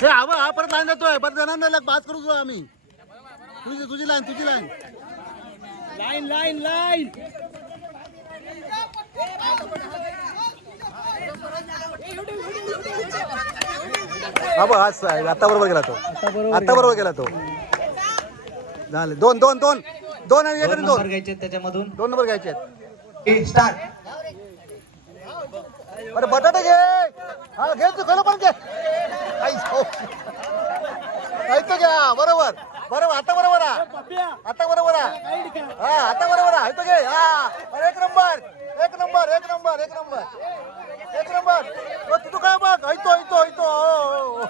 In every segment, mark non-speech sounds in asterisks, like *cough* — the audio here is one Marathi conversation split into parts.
हे हवं हा परत लाईन जातोय. परत जाणार नाही पास करू जो आम्ही. तुझी तुझी लाईन तुझी लाईन. Line line line. हा बघ हाच आहे आता बरोबर गेला तो. आता बरोबर गेला. तो. झाले. दोन दोन दोन. दोन आणि एक दोन आणि नंबर दोन. घ्यायचे त्याच्यामधून. दोन नंबर घ्यायचे आहेत. स्टार्ट अरे बटाटे घे. हा घे तू खरं पण घे. हो. ऐकतो घ्या बरोबर. बरोबर आता बरोबर आता बरोबर हा आता बरोबर ऐकतो घे. हा एक नंबर एक नंबर एक नंबर एक नंबर. एक नंबर. तू काय बघ? ऐतो ऐतो ऐतो हो, हो, हो,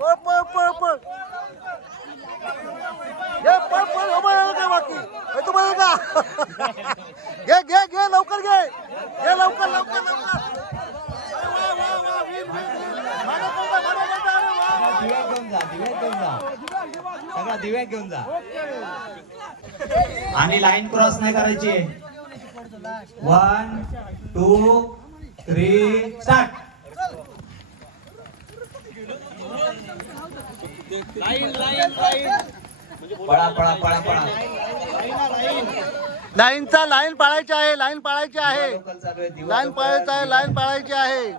पळ पळ पळ पळ. घे पळ पळ हो काय बाकी. ऐतो बघ का? *laughs* घे घे घे लवकर घे. घे लवकर लवकर. सगळा दिव्यात घेऊन जा. आणि लाईन क्रॉस नाही करायची. One two three start. Line line line. पळा पळा पळा पळा. लाईनचा लाईन पाळायची आहे लाईन पाळायची आहे. लाईन. पाळायचं आहे लाईन पाळायची आहे.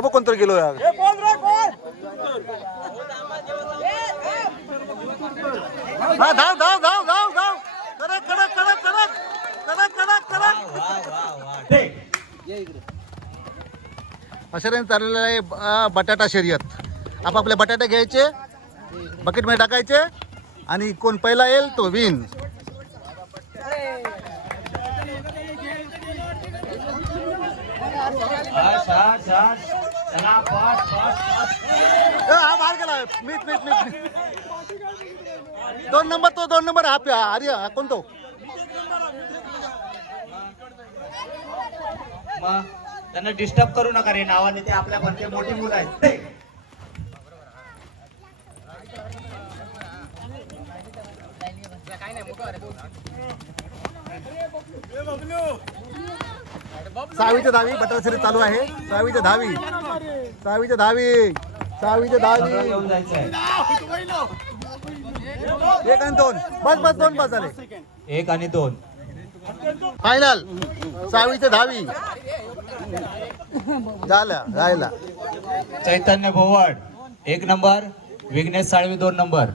तू बघ कोणतरी गेलो यार हा धाव धाव धाव धाव धाव. कडक कडक कडक कडक कडक कडक कडक. अशा चाललेलं आहे बटाटा शर्यत. आपापले बटाटे घ्यायचे बकेटमध्ये टाकायचे आणि कोण पहिला येईल तो विन शाट, शाट, शाट. हा बाहेर गेला. मीठ मीठ मीठ. दोन नंबर तो दोन नंबर हा प्या अरे हा कोण तो मग त्यांना डिस्टर्ब करू नका रे नावाने ते आपल्या भरते मोठी मुलं आहेत. ते. सहावीच्या दहावी शर्यत चालू आहे. सहावीच्या दहावी. सहावीच्या दहावी. सहावीच्या सगळं दहावी. घेऊन जायचंय एक आणि दोन. बस बस दोन बस झाले. एक आणि दोन. फायनल सहावीच्या दहावी. झालं राहिला. चैतन्य भोवड एक नंबर. विघ्नेश साळवी दोन नंबर.